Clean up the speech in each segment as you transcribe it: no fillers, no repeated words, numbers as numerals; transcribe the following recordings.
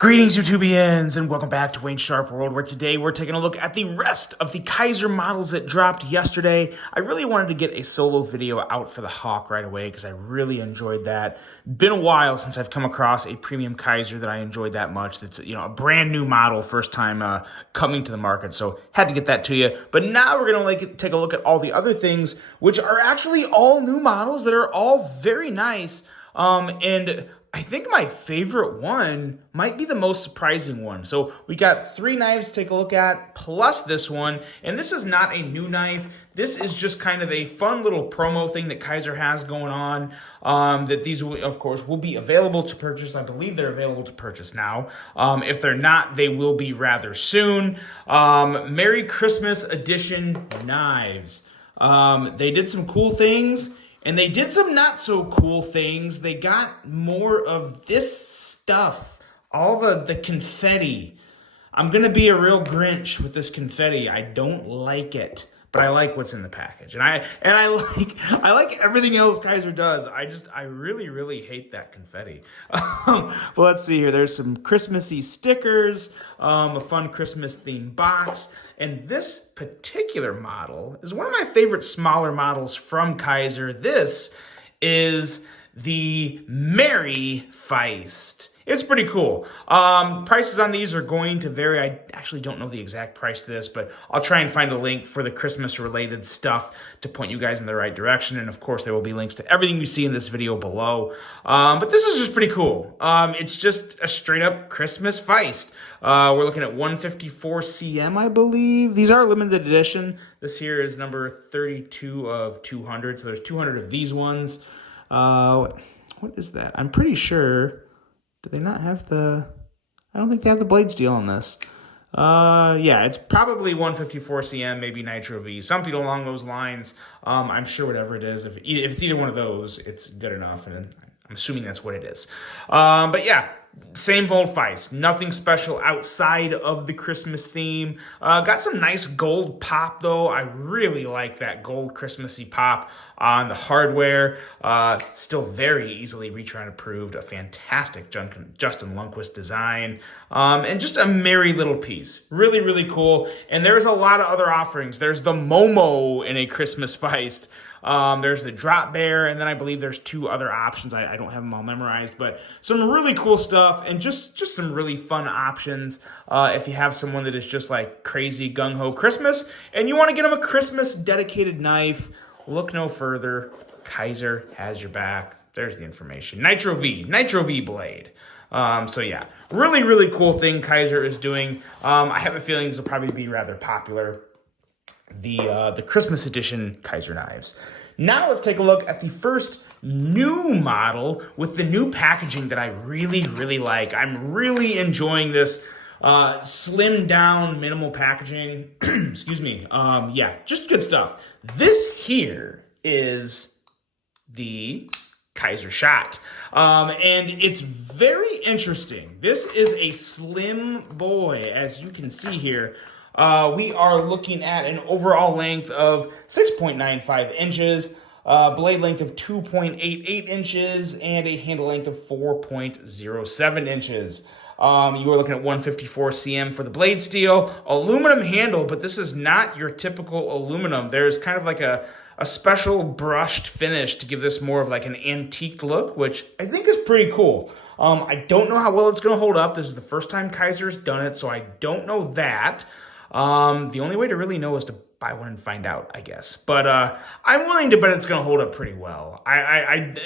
Greetings, YouTubians, and welcome back to Wayne Sharp World, where today we're taking a look at the rest of the Kizer models that dropped yesterday. I really wanted to get a solo video out for the Hawk right away because I really enjoyed that. Been a while since I've come across a premium Kizer that I enjoyed that much. That's a brand new model, first time coming to the market, so had to get that to you. But now we're gonna take a look at all the other things, which are actually all new models that are all very nice. And I think my favorite one might be the most surprising one. So we got 3 knives to take a look at, plus this one. And this is not a new knife. This is just kind of a fun little promo thing that Kizer has going on. That these, of course, will be available to purchase. I believe they're available to purchase now. If they're not, they will be rather soon. Merry Christmas edition knives. They did some cool things. And they did some not so cool things. They got more of this stuff, all the confetti. I'm going to be a real Grinch with this confetti. I don't like it, but I like what's in the package. And I like everything else Kizer does. I really hate that confetti. But let's see here. There's some Christmassy stickers, a fun Christmas themed box. And this particular model is one of my favorite smaller models from Kizer. This is the Merry Feist. It's pretty cool. Prices on these are going to vary. I actually don't know the exact price to this, but I'll try and find a link for the Christmas-related stuff to point you guys in the right direction. And, of course, there will be links to everything you see in this video below. But this is just pretty cool. It's just a straight-up Christmas Feist. We're looking at 154 cm, I believe. These are limited edition. This here is number 32 of 200, so there's 200 of these ones. What is that? I'm pretty sure... Do they not have the... I don't think they have the blade steel on this. Yeah, it's probably 154 cm, maybe Nitro V, something along those lines. I'm sure whatever it is, if it's either one of those, it's good enough, and I'm assuming that's what it is. But yeah, same old Feist. Nothing special outside of the Christmas theme. Got some nice gold pop, though. I really like that gold Christmassy pop on the hardware. Still very easily retrend approved. A fantastic Justin Lundquist design. And just a merry little piece. Really cool. And there's a lot of other offerings. There's the Momo in a Christmas Feist. There's the Drop Bear, and then I believe there's 2 other options. I don't have them all memorized, but some really cool stuff and just some really fun options. If you have someone that is just like crazy gung-ho Christmas and you want to get them a Christmas dedicated knife, look no further. Kizer has your back. There's the information. Nitro V blade. So yeah, really cool thing Kizer is doing. I have a feeling this will probably be rather popular. The Christmas edition Kizer knives. Now let's take a look at the first new model with the new packaging that I really like. I'm really enjoying this slimmed down minimal packaging. Excuse me. Yeah, just good stuff. This here is the Kizer Shot. And it's very interesting. This is a slim boy, as you can see here. We are looking at an overall length of 6.95 inches, blade length of 2.88 inches, and a handle length of 4.07 inches. You are looking at 154 cm for the blade steel, aluminum handle, but this is not your typical aluminum. There's kind of like a special brushed finish to give this more of like an antique look, which I think is pretty cool. I don't know how well it's going to hold up. This is the first time Kizer's done it, so I don't know that. The only way to really know is to buy one and find out, I guess. But I'm willing to bet it's going to hold up pretty well.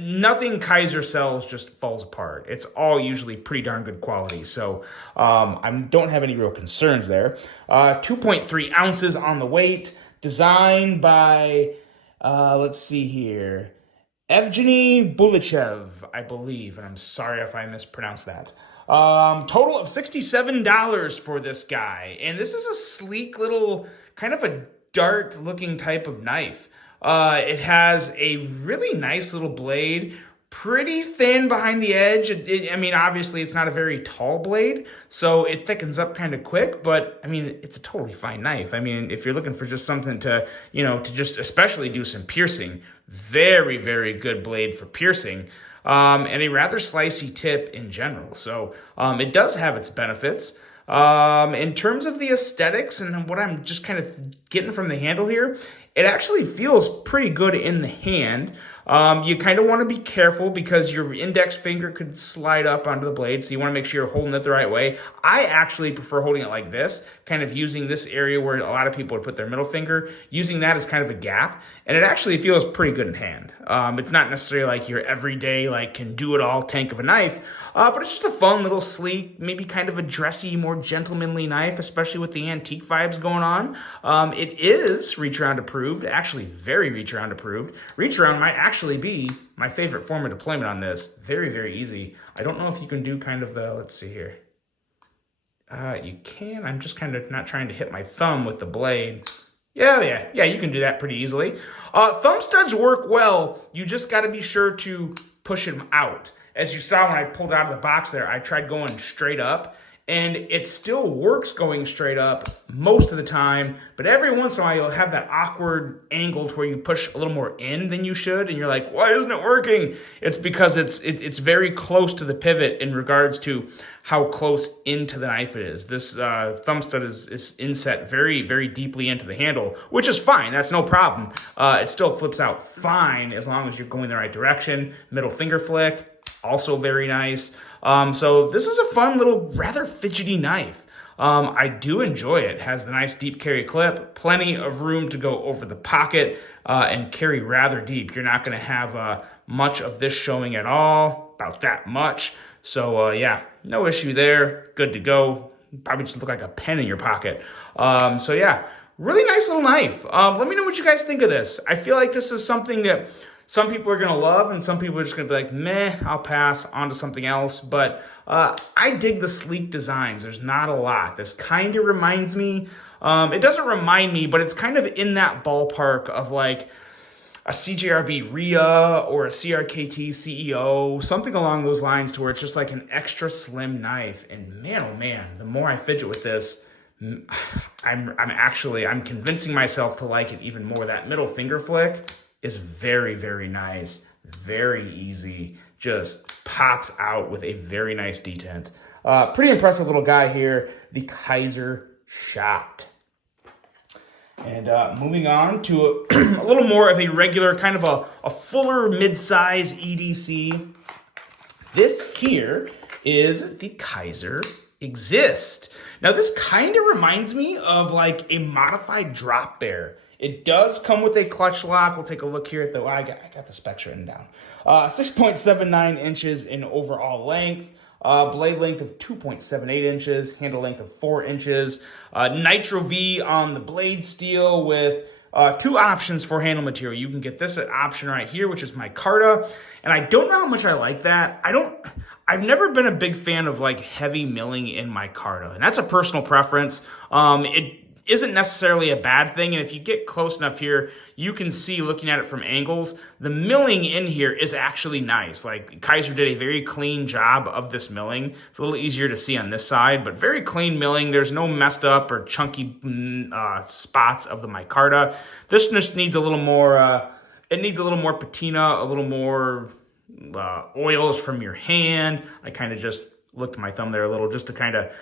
Nothing Kizer sells just falls apart. It's all usually pretty darn good quality. So I don't have any real concerns there. 2.3 ounces on the weight. Designed by, let's see here, Evgeny Bulichev, I believe. And I'm sorry if I mispronounced that. Total of $67 for this guy. And this is a sleek little, kind of a dart looking type of knife. It has a really nice little blade, pretty thin behind the edge. I mean, obviously it's not a very tall blade, so it thickens up kind of quick, but I mean, it's a totally fine knife. I mean, if you're looking for just something to, to just especially do some piercing, very good blade for piercing. and a rather slicey tip in general. So it does have its benefits. In terms of the aesthetics and what I'm just kind of getting from the handle here, it actually feels pretty good in the hand. You kind of want to be careful because your index finger could slide up onto the blade, so you want to make sure you're holding it the right way. I actually prefer holding it like this, kind of using this area where a lot of people would put their middle finger, using that as kind of a gap, and it actually feels pretty good in hand. It's not necessarily like your everyday, like, can do it all tank of a knife, but it's just a fun little sleek, maybe kind of a dressy, more gentlemanly knife, especially with the antique vibes going on. It is reach around approved, actually very reach around approved. Reach around might actually be my favorite form of deployment on this. Very, very easy. I don't know if you can do kind of the, let's see here. You can. I'm just kind of not trying to hit my thumb with the blade. Yeah, you can do that pretty easily. Thumb studs work well. You just got to be sure to push them out. As you saw when I pulled out of the box there, I tried going straight up, and it still works going straight up most of the time, but every once in a while you'll have that awkward angle to where you push a little more in than you should, and you're like, why isn't it working? It's because it's very close to the pivot in regards to how close into the knife it is. This thumb stud is inset very, very deeply into the handle, which is fine. That's no problem. It still flips out fine as long as you're going the right direction. Middle finger flick, also very nice. So this is a fun little, rather fidgety knife. I do enjoy it. It has the nice deep carry clip, plenty of room to go over the pocket and carry rather deep. You're not going to have much of this showing at all, about that much. So yeah, no issue there. Good to go. Probably just look like a pen in your pocket. So yeah, really nice little knife. Let me know what you guys think of this. I feel like this is something that some people are going to love, and some people are just going to be like, meh, I'll pass on to something else. But I dig the sleek designs. There's not a lot. This kind of reminds me, it doesn't remind me, but it's kind of in that ballpark of like a CJRB RIA or a CRKT CEO, something along those lines, to where it's just like an extra slim knife. And man, oh man, the more I fidget with this, I'm convincing myself to like it even more. That middle finger flick is very, very nice, very easy, just pops out with a very nice detent. Pretty impressive little guy here, the Kizer Shot. And moving on to a little more of a regular, kind of a fuller mid-size EDC. This here is the Kizer Exist. Now this kind of reminds me of like a modified drop bear. It does come with a clutch lock. We'll take a look here at the, I got the specs written down. 6.79 inches in overall length. Blade length of 2.78 inches. Handle length of 4 inches. Nitro V on the blade steel with two options for handle material. You can get this at option right here, which is micarta. And I don't know how much I like that. I've never been a big fan of like heavy milling in micarta. And that's a personal preference. It isn't necessarily a bad thing, and if you get close enough here, you can see, looking at it from angles, the milling in here is actually nice. Like, Kizer did a very clean job of this milling. It's a little easier to see on this side, but very clean milling. There's no messed up or chunky spots of the micarta. This just needs a little more, it needs a little more patina, a little more oils from your hand. I kind of just looked at my thumb there a little just to kind of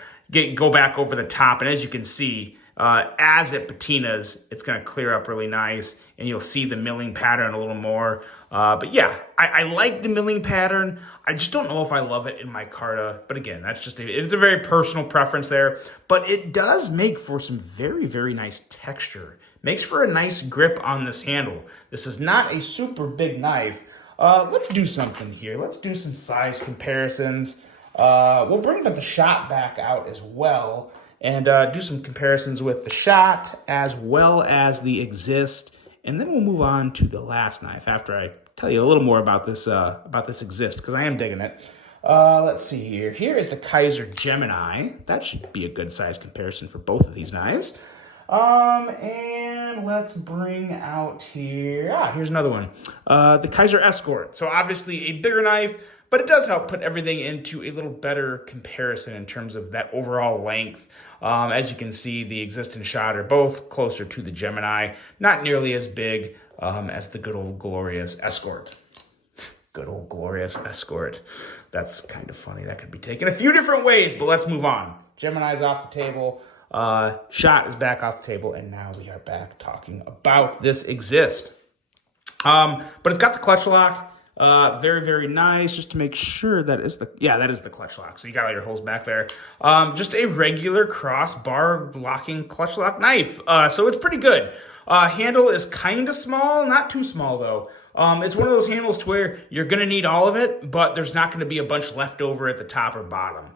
go back over the top, and as you can see, as it patinas, it's going to clear up really nice, and you'll see the milling pattern a little more. But yeah, I like the milling pattern. I just don't know if I love it in micarta. But again, that's just it's a very personal preference there. But it does make for some very, very nice texture. Makes for a nice grip on this handle. This is not a super big knife. Let's do something here. Let's do some size comparisons. We'll bring the Shot back out as well, and do some comparisons with the Shot as well as the Exist, and then we'll move on to the last knife after I tell you a little more about this Exist, because I am digging it. Let's see here. Here is the Kizer Gemini. That should be a good size comparison for both of these knives. And let's bring out here. Here's another one. The Kizer Escort. So obviously a bigger knife, but it does help put everything into a little better comparison in terms of that overall length. As you can see, the Exist and Shot are both closer to the Gemini, not nearly as big as the good old glorious Escort. Good old glorious escort. That's kind of funny. That could be taken a few different ways, but let's move on. Gemini's off the table. Shot is back off the table, and now we are back talking about this Exist. But it's got the clutch lock. Very, very nice. Just to make sure that is the clutch lock. So you got all your holes back there. Just a regular crossbar locking clutch lock knife. So it's pretty good. Handle is kind of small, not too small though. It's one of those handles to where you're going to need all of it, but there's not going to be a bunch left over at the top or bottom.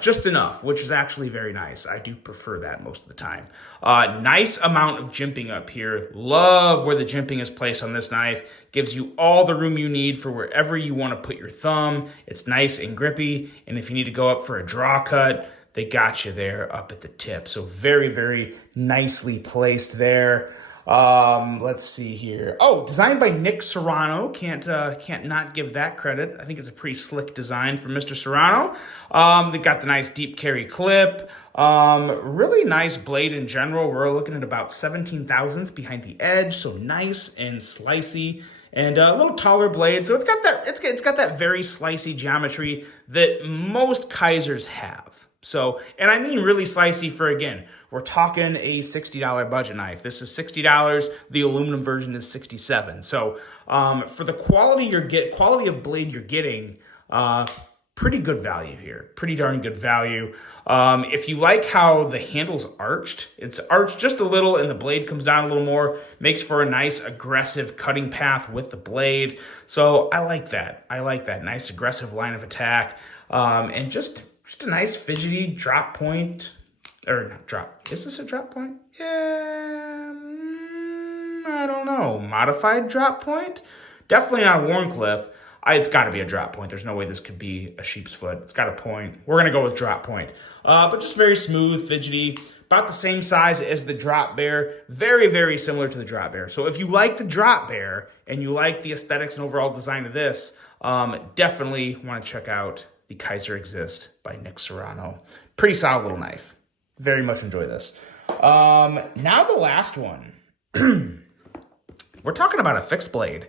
Just enough, which is actually very nice. I do prefer that most of the time. Nice amount of jimping up here. Love where the jimping is placed on this knife. Gives you all the room you need for wherever you want to put your thumb. It's nice and grippy. And if you need to go up for a draw cut, they got you there up at the tip. So very, very nicely placed there. Let's see here. Oh, designed by Nick Serrano. Can't not give that credit. I think it's a pretty slick design from Mr. Serrano. They got the nice deep carry clip. Really nice blade in general. We're looking at about 17 thousandths behind the edge. So nice and slicey and a little taller blade. So it's got that very slicey geometry that most Kizers have. So, and I mean really slicey for, again, we're talking a $60 budget knife. This is $60. The aluminum version is $67. So, for the quality of blade you're getting, pretty good value here. Pretty darn good value. If you like how the handle's arched, it's arched just a little and the blade comes down a little more, makes for a nice aggressive cutting path with the blade. So I like that. Nice aggressive line of attack. And just a nice fidgety drop point, or not drop. Is this a drop point? Yeah, I don't know. Modified drop point? Definitely not a Warncliffe. It's got to be a drop point. There's no way this could be a sheep's foot. It's got a point. We're going to go with drop point. But just very smooth, fidgety, about the same size as the Drop Bear. Very, very similar to the Drop Bear. So if you like the Drop Bear and you like the aesthetics and overall design of this, definitely want to check out the Kizer Exist by Nick Serrano. Pretty solid little knife. Very much enjoy this. Now the last one. We're talking about a fixed blade.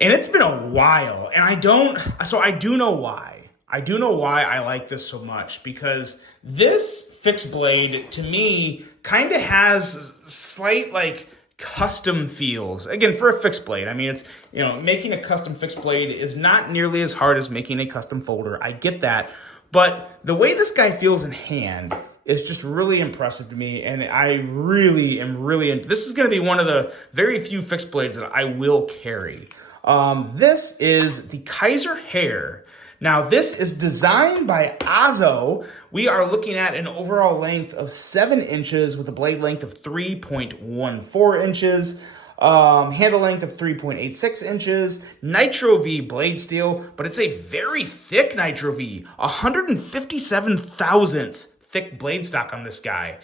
And it's been a while. And I do know why. I do know why I like this so much. Because this fixed blade, to me, kind of has slight, like, custom feels. Again, for a fixed blade, I mean, it's, making a custom fixed blade is not nearly as hard as making a custom folder. I get that. But the way this guy feels in hand is just really impressive to me. And I really am this is going to be one of the very few fixed blades that I will carry. This is the Kizer Hair. Now, this is designed by Azo. We are looking at an overall length of 7 inches with a blade length of 3.14 inches, handle length of 3.86 inches, Nitro V blade steel, but it's a very thick Nitro V, 157 thousandths thick blade stock on this guy.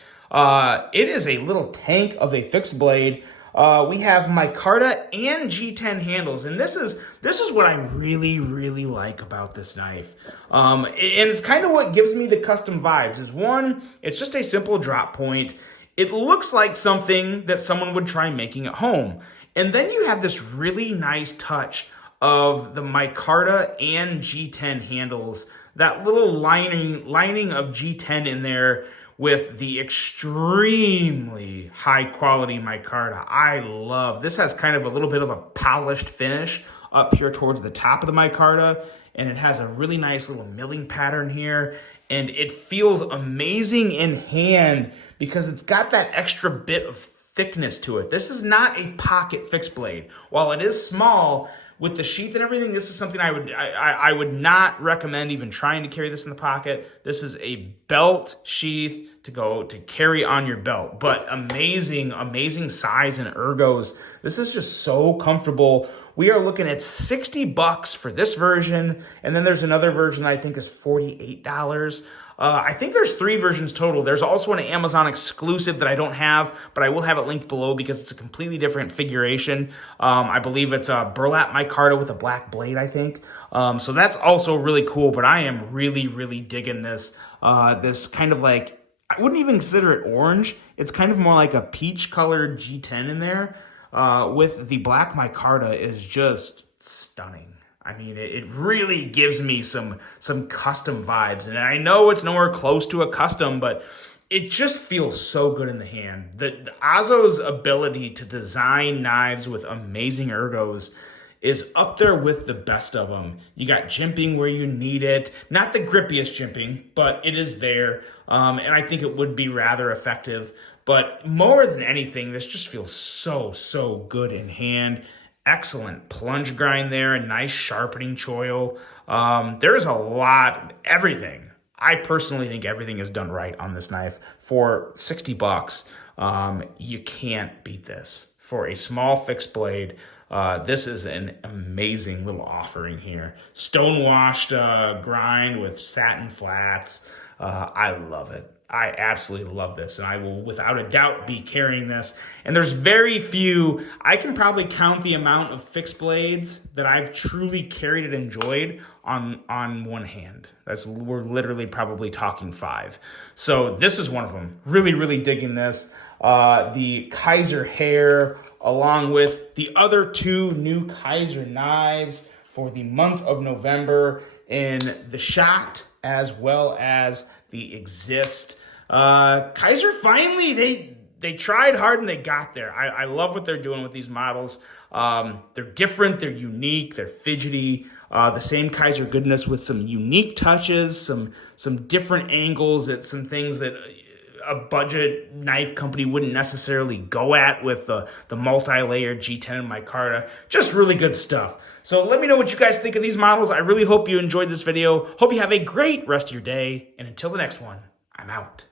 It is a little tank of a fixed blade. We have micarta and G10 handles, and this is what I really, really like about this knife. And it's kind of what gives me the custom vibes. Is one, it's just a simple drop point. It looks like something that someone would try making at home. And then you have this really nice touch of the micarta and G10 handles, that little lining of G10 in there, with the extremely high quality micarta. I love this. Has kind of a little bit of a polished finish up here towards the top of the micarta, and it has a really nice little milling pattern here, and it feels amazing in hand because it's got that extra bit of thickness to it. This is not a pocket fixed blade. While it is small, with the sheath and everything, this is something I would not recommend even trying to carry this in the pocket. This is a belt sheath to carry on your belt. But amazing, amazing size and ergos. This is just so comfortable. We are looking at $60 for this version. And then there's another version I think is $48. I think there's 3 versions total. There's also an Amazon exclusive that I don't have, but I will have it linked below because it's a completely different figuration. I believe it's a burlap micarta with a black blade, I think. So that's also really cool, but I am really, really digging this. This kind of like, I wouldn't even consider it orange. It's kind of more like a peach colored G10 in there with the black micarta is just stunning. I mean, it really gives me some custom vibes. And I know it's nowhere close to a custom, but it just feels so good in the hand. The Azo's ability to design knives with amazing ergos is up there with the best of them. You got jimping where you need it. Not the grippiest jimping, but it is there. And I think it would be rather effective. But more than anything, this just feels so good in hand. Excellent plunge grind there, a nice sharpening choil. There is a lot, everything. I personally think everything is done right on this knife. For 60 bucks, you can't beat this. For a small fixed blade, this is an amazing little offering here. Stone-washed grind with satin flats. I love it. I absolutely love this, and I will without a doubt be carrying this. And there's very few, I can probably count the amount of fixed blades that I've truly carried and enjoyed on one hand. We're literally probably talking 5. So this is one of them. Really digging this. The Kizer Hair, along with the other 2 new Kizer knives for the month of November in the Shot as well as the Exist. Kizer finally, they tried hard and they got there. I love what they're doing with these models. They're different, they're unique, they're fidgety. The same Kizer goodness with some unique touches, some different angles, at some things that a budget knife company wouldn't necessarily go at with the multi-layered G10 micarta. Just really good stuff. So let me know what you guys think of these models. I really hope you enjoyed this video. Hope you have a great rest of your day. And until the next one, I'm out.